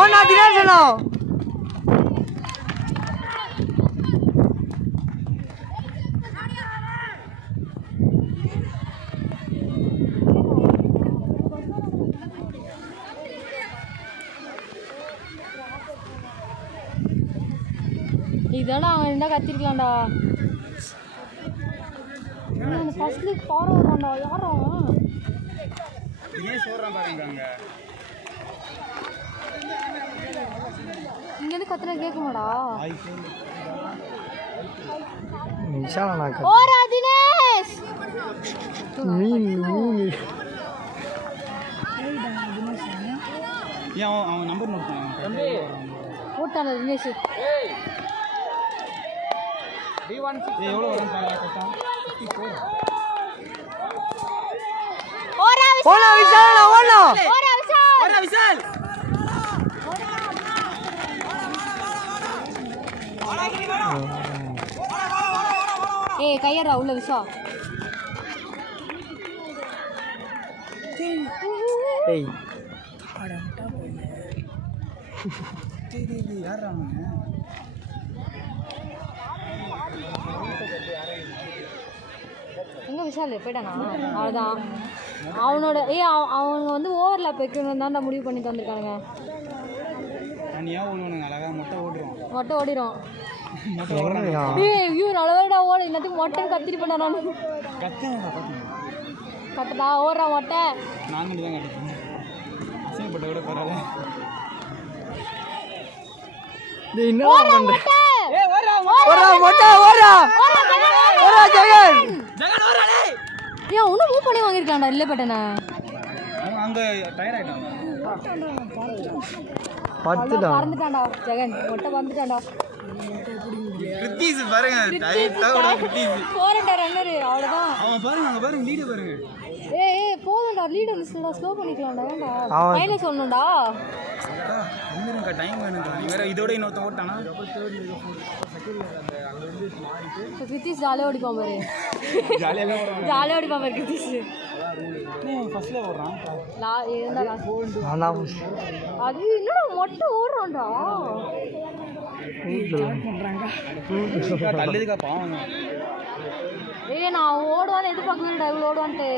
ஓடா தினேஷனோ இதெல்லாம் அவன் இருந்தால் கத்திருக்கலாம்டா. ஃபர்ஸ்ட் லீக் ஃபாரோ வரான்டா. யாரா இங்கேருந்து கத்துனா கேட்குமாடா? ஓரா தினேஷ் அவன் நம்பர் நோட் போட்டான தினேஷ். எவ்வளோ வரும் கரெக்டாக? ஓடா விசால் ஓடா ஓரா விசால் ஏய் கையடா உள்ள விசா. ஏய் யாரா எங்கே விஷால் போயிட்டானா? அவ்வளோதான் அவனோட. அவங்க வந்து ஓவர்லாப் வைக்கணும் தான்டா முடிவு பண்ணி தந்துருக்கானுங்க. அழகாக மொட்டை ஓடிடும். ஐயோ நல்லதாடா ஓடு. இன்னத்துக்கு மொட்டைன்னு கத்திரி பண்ண நான் கட்டடா ஓடுறா மொட்டை. நாங்கள் தான் கட்டிப்போம். அசிங்கப்பட்ட விட பரவாயில்ல. ஏன் இன்னும் மூவ் பண்ணி வாங்கியிருக்கான்டா. இல்லை பட்டனா அங்கே டயர் ஆகிட்டான். பறந்துட்டான்டா ஜெகன். மொட்டை பறந்துட்டான்டா. ரன்னரு அவ்வளோதான். அவன் பாருங்க அங்கே பாருங்க லீடர் பாருங்க. ஏய் போதும்டா லீடர் ஸ்லோ பண்ணிக்கலாம்டா. வேண்டா மைனஸ் சொல்லணும்டா. டைம் வேணும். வேற இதோட இன்னொருத்த ஓட்டானா கிருத்திஷ் ஜாலியாக ஓடிப்பான் பாரு. ஜாலியாக ஓடிப்பான் பாரு கிருத்திஷ். ஃபர்ஸ்ட்ல ஓடுறான். அது என்னடா மொட்டை ஓடுறான்டா. தள்ளுதுக்கா பாவம். ஏய் நான் ஓடுவான்னு எதிர்பார்க்கலடா. இவ்வளோ ஓடுவான்ட்டு.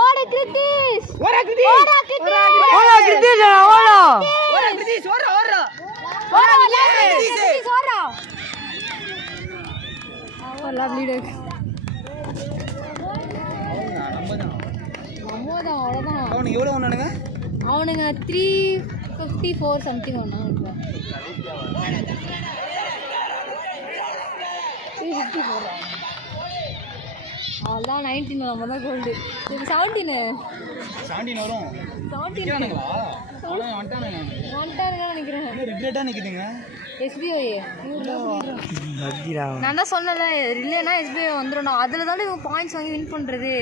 ஓடு கிருத்திஷ். ஓடா கிருத்திஷ். ஓடா கிருத்திஷ். ஓடா கிருத்திஷ் ஓடா. ஓடா கிருத்திஷ் ஓடா ஓடா. ஓடா கிருத்திஷ் ஓடா. அவன் லீடர். நம்மதான் அவ்வளோதான். அவனுக்கு எவ்வளோ ஒன்றானுங்க? அவனுங்க 354 சம்திங் ஒன்றா. 354 அவ்வளோதான். 19 நம்ம தான் கோல்டு. 17 வரும். 17 வந்துட்டானுங்க நினைக்கிறேன். ரிக்ரெட்டாக நிற்குதுங்க. எஸ்பிஓஏ நான் தான் சொன்னல இல்லைன்னா எஸ்பிஐ வந்துடும். அதில் தானே இவங்க பாயிண்ட்ஸ் வாங்கி வின் பண்ணுறது.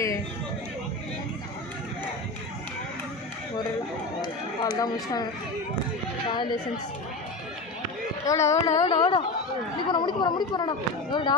ஒரு அவ்வளோதான் முடிச்சிட்டாங்க. லைசன்ஸ் எவ்வளோ எவ்வளோ எவ்வளோ எவ்வளோ முடிக்க போகிறேன்டா. எவ்வளோடா?